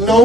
9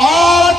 8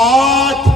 8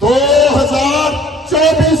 2024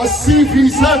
80%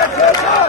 804,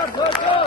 804,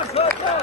804।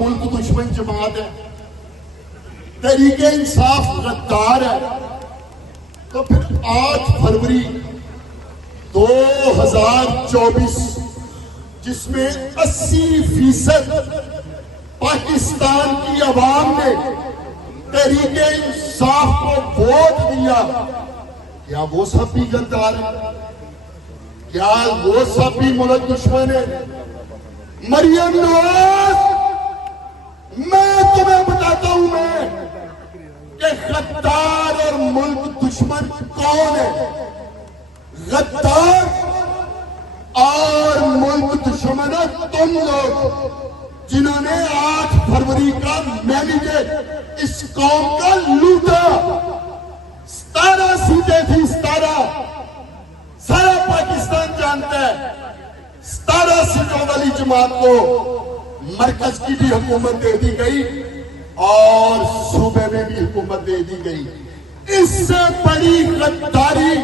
ملک دشمن جماعت ہے، تحریک انصاف غدار ہے، تو پھر 8 فروری 2024 جس میں 80% پاکستان کی عوام نے تحریک انصاف کو ووٹ دیا، کیا وہ سب بھی غدار ہیں؟ کیا وہ سب بھی ملک دشمن ہے؟ مریم نواز، میں تمہیں بتاتا ہوں کہ غدار اور ملک دشمن کون ہے؟ غدار اور ملک دشمن ہے تم لوگ، جنہوں نے 8 فروری کا مینیجر اس قوم کا لوٹا۔ 17 سیٹیں تھی، 17، سارا پاکستان جانتا ہے 17 سیٹوں والی جماعت کو مرکز کی بھی حکومت دے دی گئی اور صوبے میں بھی حکومت دے دی گئی۔ اس سے بڑی غداری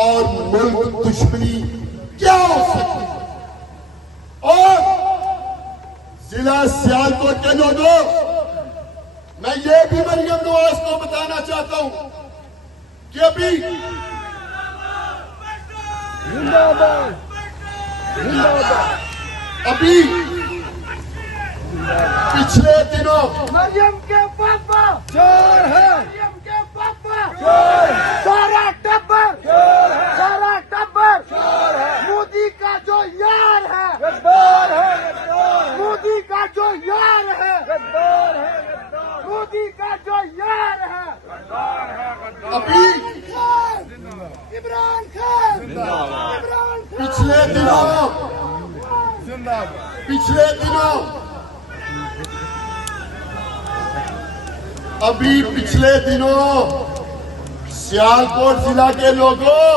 اور ملک دشمنی کیا ہو سکتی ہے؟ اور ضلع سیالکوٹ کے لوگوں، میں یہ بھی مریم نواز کو بتانا چاہتا ہوں کہ ابھی پچھلے دنوں مریم کے پاپا چور ہے، مریم کے پاپا چور ہے، سارا ٹبر چور ہے، سارا ٹبر چور ہے، مودی کا جو یار ہے غدار ہے، مودی کا جو یار ہے غدار ہے، مودی کا جو یار ہے غدار ہے۔ ابھی عمران خان، عمران خان، پچھلے دنوں ابھی پچھلے دنوں سیالکوٹ ضلع کے لوگوں،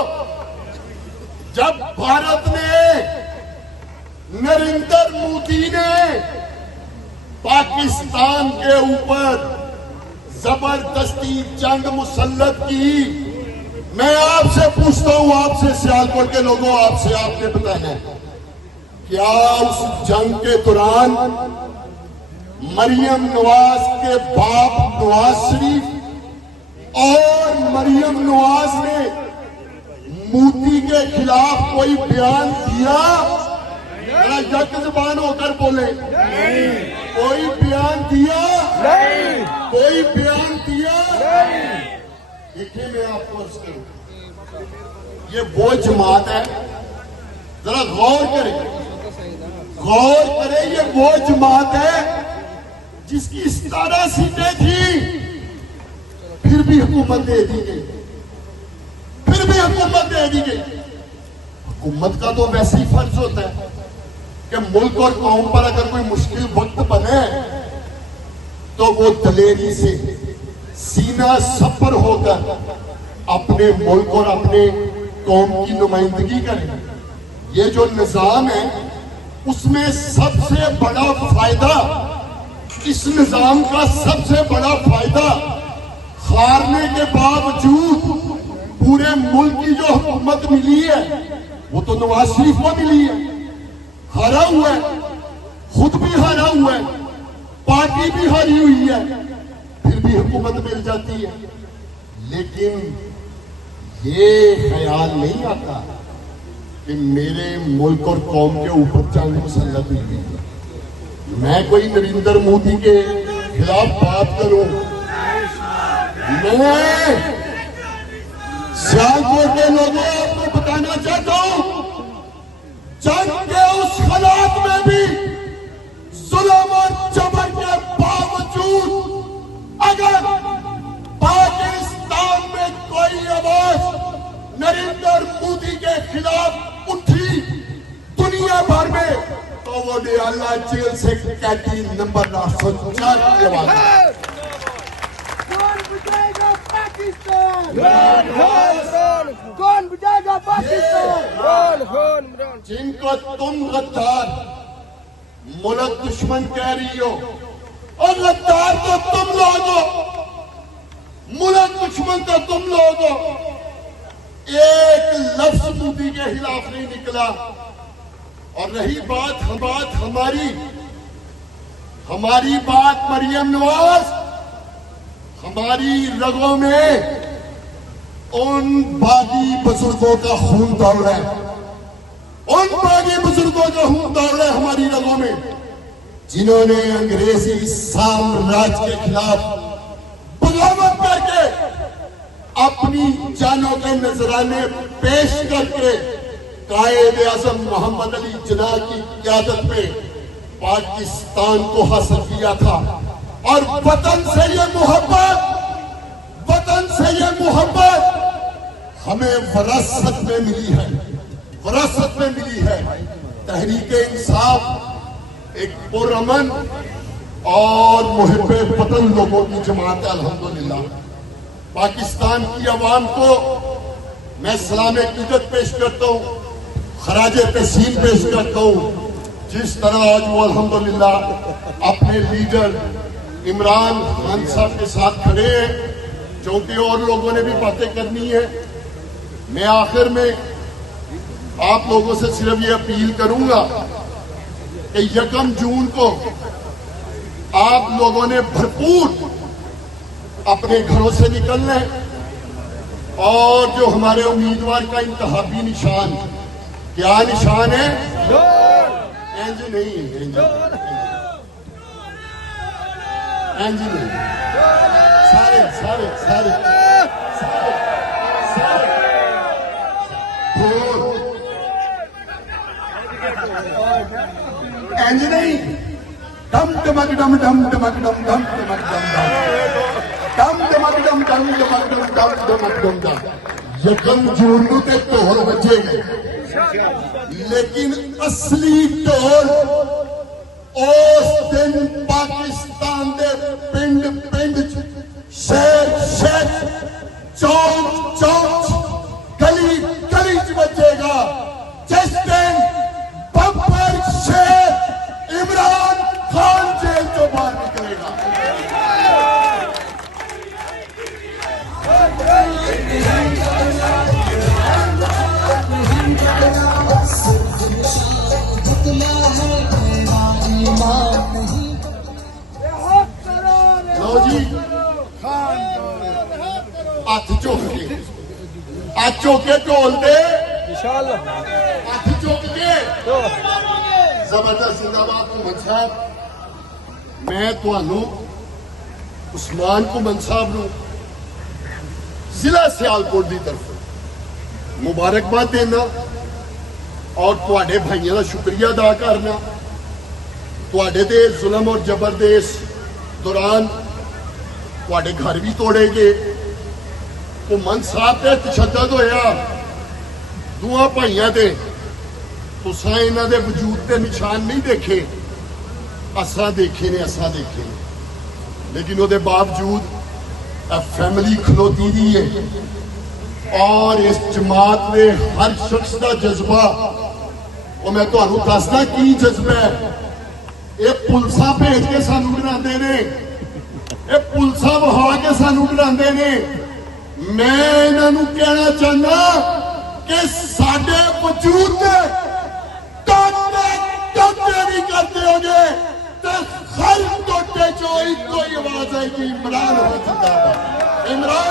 جب بھارت نے نریندر مودی نے پاکستان کے اوپر زبردستی جنگ مسلط کی، میں آپ سے پوچھتا ہوں، آپ سے سیالکوٹ کے لوگوں، آپ نے بتانا ہے کیا اس جنگ کے دوران مریم نواز کے باپ نواز شریف اور مریم نواز نے مودی کے خلاف کوئی بیان دیا؟ ذرا یک زبان ہو کر بولے، کوئی بیان دیا؟ کوئی بیان دیا؟ دیکھیں، میں آپ کو عرض کروں، یہ وہ جماعت ہے، ذرا غور کریں، یہ وہ جماعت ہے جس کی 17 سیٹیں تھیں، پھر بھی حکومت دے دی گئی، حکومت کا تو ویسے ہی فرض ہوتا ہے کہ ملک اور قوم پر اگر کوئی مشکل وقت بنے تو وہ دلیری سے سینہ سپر ہو کر اپنے ملک اور اپنے قوم کی نمائندگی کریں۔ یہ جو نظام ہے، اس میں سب سے بڑا فائدہ، اس نظام کا سب سے بڑا فائدہ، ہارنے کے باوجود پورے ملک کی جو حکومت ملی ہے وہ تو نواز شریف کو ملی ہے، ہارا ہوا ہے، خود بھی ہارا ہوا ہے، پارٹی بھی ہاری ہوئی ہے، پھر بھی حکومت مل جاتی ہے۔ لیکن یہ خیال نہیں آتا کہ میرے ملک اور قوم کے اوپر جنگ مسلط ہوئی ہے، میں کوئی نریندر مودی کے خلاف بات کروں، میں سیالکوٹ کے لوگوں آپ کو بتانا چاہتا ہوں، جنگ کے اس حالات میں بھی ظلم اور جبر کے باوجود اگر پاکستان میں کوئی آواز نریندر مودی کے خلاف اٹھی دنیا بھر میں، تو وہ ڈیالہ جیل سے کیٹی نمبر 904 کے بعد کون بچائے گا پاکستان؟ کون بچائے گا پاکستان؟ جن کو تم غدار ملک دشمن کہہ رہی ہو، اور غدار تو تم لوگ ہو، ملک دشمن تو تم لوگ ہو، ایک لفظ مودی کے خلاف نہیں نکلا۔ اور رہی بات ہماری ہماری بات مریم نواز ہماری رگوں میں ان باغی بزرگوں کا خون دوڑ رہا ہے، ان باغی بزرگوں کا خون دوڑ رہا ہے ہماری رگوں میں، جنہوں نے انگریزی سامراج کے خلاف بغاوت کر کے اپنی جانوں کے نذرانے پیش کر کے قائد اعظم محمد علی جناح کی قیادت میں پاکستان کو حاصل کیا تھا، اور وطن سے یہ محبت ہمیں وراثت میں ملی ہے۔ تحریک انصاف ایک پرامن اور محب وطن لوگوں کی جماعت ہے الحمدللہ۔ پاکستان کی عوام کو میں سلام عقیدت پیش کرتا ہوں، خراج تحسین پیش کرتا ہوں، جس طرح آج وہ الحمدللہ اپنے لیڈر عمران خان صاحب کے ساتھ کھڑے ہیں، چونکہ اور لوگوں نے بھی باتیں کرنی ہے۔ میں آخر میں آپ لوگوں سے صرف یہ اپیل کروں گا کہ 1 جون کو آپ لوگوں نے بھرپور اپنے گھروں سے نکلنا ہے، اور جو ہمارے امیدوار کا انتخابی نشان کیا نشان ہے؟ اینج نہیں، سارے اینج نہیں، ڈم ڈمک ڈم ڈم ڈمک ڈم ڈم ڈمک ڈم ڈم ڈمک ڈم ڈم ڈمک ڈم ڈم ڈمک ڈم ڈم۔ 1 جون کو تے ڈھول بجے گے، لیکن اصلی ڈھول اس دن پاکستان دے پنڈ پنڈ شہر شہر چوک چوک گلی گلی چ بجے گا، جس دن بمپر شیر عمران خان جیل تو باہر نکلے گا۔ لو جی ہاتھ چوک کے ڈھول دے، ہاتھ چوک کے زبردست زندہ باد محمد صاحب۔ میں تھانوں عثمان محمد صاحب نو ضلع سیالکوٹ دی طرف مبارکباد دینا اور تواڈے بھائیوں کا شکریہ ادا کرنا۔ تواڈے دے ظلم اور جبر دے اس دوران تواڈے گھر بھی توڑے گئے، محمد صاحب تے تشدد ہویا دوواں بھائیاں تے، تساں انہاں دے وجود تے نشان نہیں دیکھے، اساں دیکھے نے، لیکن وہ دے باوجود فیملی کھلوتی دی ہے، اور اس جماعت میں ہر شخص کا جذبہ، وہ میں تہانوں دسدا کی جذبہ ہے۔ یہ پولیساں بھیج کے سانو بناندے نے، یہ پولیساں بہا کے سانو بناندے نے۔ میں انہاں نوں کہنا چاہنا کہ ساڈے وجود ٹوٹے نہیں کرتے ہو گے تو ہر ٹوٹے چو ایک کوئی آواز آئے گی، عمران ہو چکا ہے، عمران